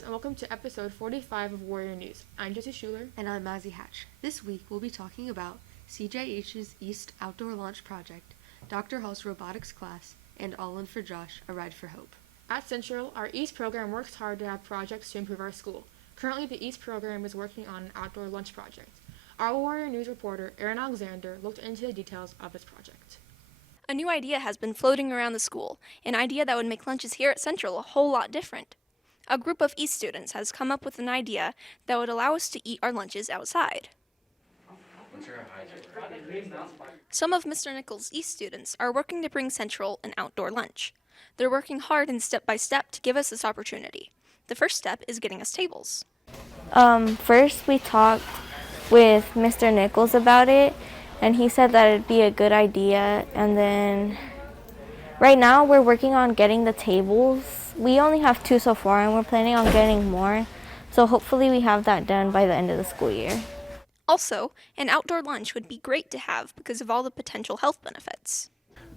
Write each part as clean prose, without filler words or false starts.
viewers, and welcome to episode 45 of Warrior News. I'm Jesse Schuler. And I'm Mazzy Hatch. This week we'll be talking about CJH's East Outdoor Launch Project, Dr. Hall's robotics class, and All In for Josh, A Ride for Hope. At Central, our East program works hard to have projects to improve our school. Currently, the East program is working on an outdoor lunch project. Our Warrior News reporter, Aaron Alexander, looked into the details of this project. A new idea has been floating around the school, an idea that would make lunches here at Central a whole lot different. A group of East students has come up with an idea that would allow us to eat our lunches outside. Some of Mr. Nichols' East students are working to bring Central an outdoor lunch. They're working hard and step by step to give us this opportunity. The first step is getting us tables. First we talked with Mr. Nichols about it, and he said that it'd be a good idea. And then right now we're working on getting the tables. We only have 2 so far, and we're planning on getting more. So hopefully we have that done by the end of the school year. Also, an outdoor lunch would be great to have because of all the potential health benefits.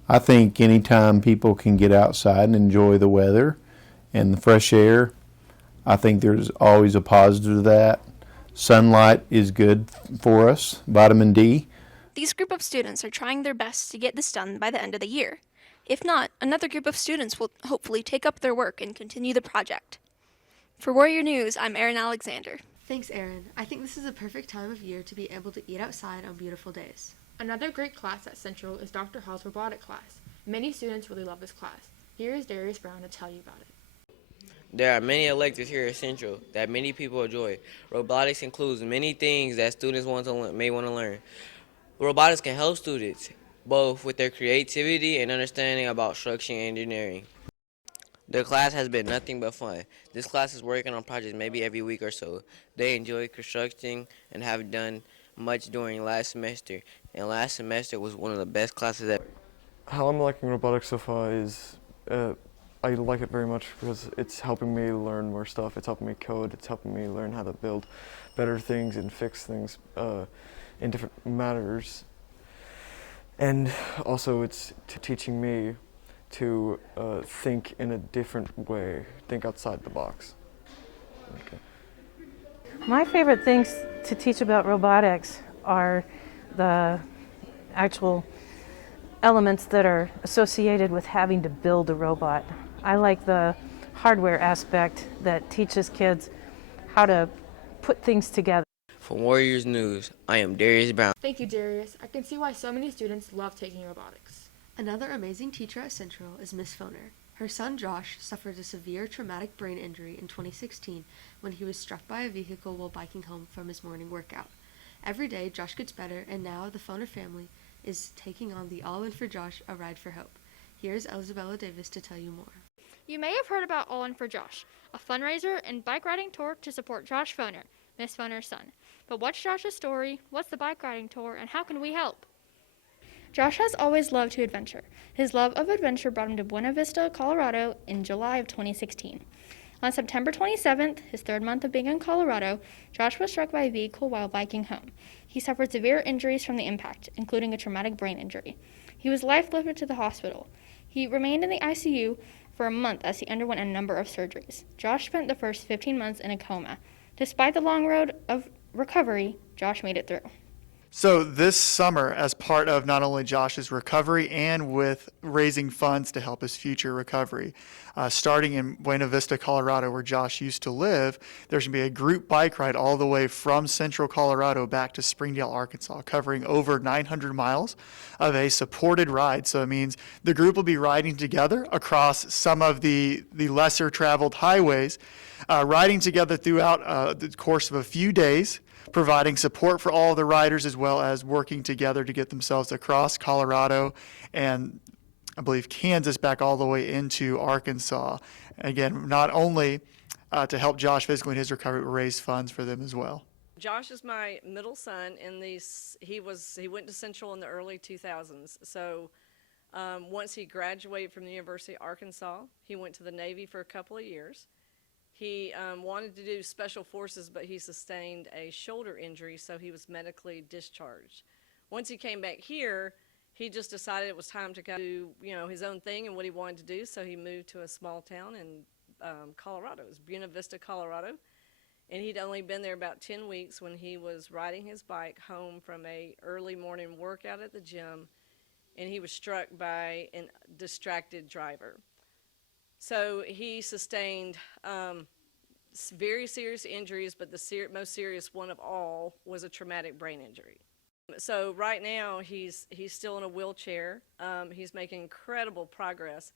I think anytime people can get outside and enjoy the weather and the fresh air, I think there's always a positive to that. Sunlight is good for us, vitamin D. These group of students are trying their best to get this done by the end of the year. If not, another group of students will hopefully take up their work and continue the project. For Warrior News, I'm Aaron Alexander. Thanks, Aaron. I think this is a perfect time of year to be able to eat outside on beautiful days. Another great class at Central is Dr. Hall's robotics class. Many students really love this class. Here is Darius Brown to tell you about it. There are many electives here at Central that many people enjoy. Robotics includes many things that students may want to learn. Robotics can help students both with their creativity and understanding about structural engineering. The class has been nothing but fun. This class is working on projects maybe every week or so. They enjoy constructing and have done much during last semester, and last semester was one of the best classes ever. How I'm liking robotics so far is I like it very much because it's helping me learn more stuff. It's helping me code. It's helping me learn how to build better things and fix things in different matters. And also it's teaching me to think in a different way, think outside the box. Okay. My favorite things to teach about robotics are the actual elements that are associated with having to build a robot. I like the hardware aspect that teaches kids how to put things together. For Warriors News, I am Darius Brown. Thank you, Darius. I can see why so many students love taking robotics. Another amazing teacher at Central is Miss Foner. Her son Josh suffered a severe traumatic brain injury in 2016 when he was struck by a vehicle while biking home from his morning workout. Every day, Josh gets better, and now the Foner family is taking on the All In for Josh, A Ride for Hope. Here's Elizabella Davis to tell you more. You may have heard about All In for Josh, a fundraiser and bike riding tour to support Josh Foner, Miss Foner's son. But what's Josh's story, what's the bike riding tour, and how can we help? Josh has always loved to adventure. His love of adventure brought him to Buena Vista, Colorado in July of 2016. On September 27th, his 3rd month of being in Colorado, Josh was struck by a vehicle while biking home. He suffered severe injuries from the impact, including a traumatic brain injury. He was life-lifted to the hospital. He remained in the ICU for a month as he underwent a number of surgeries. Josh spent the first 15 months in a coma. Despite the long road of recovery, Josh made it through. So this summer, as part of not only Josh's recovery and with raising funds to help his future recovery, starting in Buena Vista, Colorado, where Josh used to live, there's going to be a group bike ride all the way from Central Colorado back to Springdale, Arkansas, covering over 900 miles of a supported ride. So it means the group will be riding together across some of the lesser traveled highways, riding together throughout the course of a few days, providing support for all the riders as well as working together to get themselves across Colorado and I believe Kansas back all the way into Arkansas. Again, not only to help Josh physically in his recovery, but raise funds for them as well. Josh is my middle son, and he went to Central in the early 2000s. So once he graduated from the University of Arkansas, he went to the Navy for a couple of years. He wanted to do special forces, but he sustained a shoulder injury, so he was medically discharged. Once he came back here, he just decided it was time to go do, his own thing and what he wanted to do, so he moved to a small town and Colorado. It was Buena Vista, Colorado. And he'd only been there about 10 weeks when he was riding his bike home from a early morning workout at the gym, and he was struck by a distracted driver. So he sustained very serious injuries, but the most serious one of all was a traumatic brain injury. So right now he's still in a wheelchair. He's making incredible progress,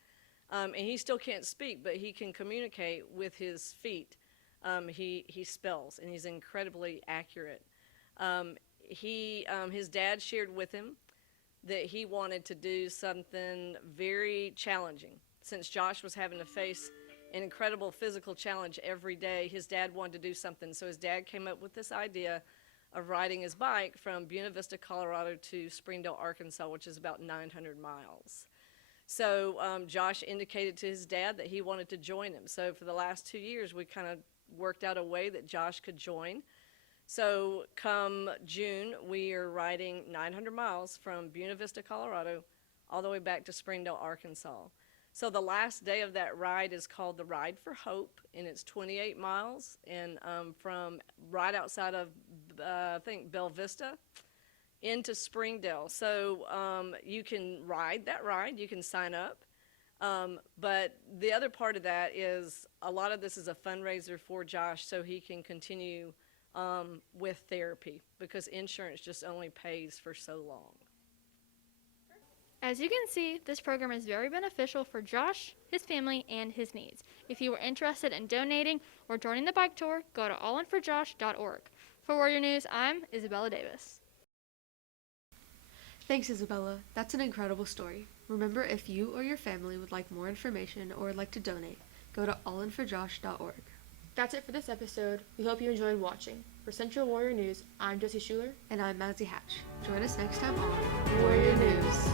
and he still can't speak, but he can communicate with his feet. He spells, and he's incredibly accurate. His dad shared with him that he wanted to do something very challenging. Since Josh was having to face an incredible physical challenge every day, his dad wanted to do something. So his dad came up with this idea of riding his bike from Buena Vista, Colorado to Springdale, Arkansas, which is about 900 miles. So Josh indicated to his dad that he wanted to join him. So for the last 2 years, we kind of worked out a way that Josh could join. So come June, we are riding 900 miles from Buena Vista, Colorado, all the way back to Springdale, Arkansas. So the last day of that ride is called the Ride for Hope, and it's 28 miles, and from right outside of, I think, Bella Vista into Springdale. So you can ride that ride, you can sign up. But the other part of that is a lot of this is a fundraiser for Josh so he can continue with therapy, because insurance just only pays for so long. As you can see, this program is very beneficial for Josh, his family, and his needs. If you are interested in donating or joining the bike tour, go to allinforjosh.org. For Warrior News, I'm Isabella Davis. Thanks, Isabella. That's an incredible story. Remember, if you or your family would like more information or would like to donate, go to allinforjosh.org. That's it for this episode. We hope you enjoyed watching. For Central Warrior News, I'm Josie Schuler. And I'm Mazzy Hatch. Join us next time on Warrior News.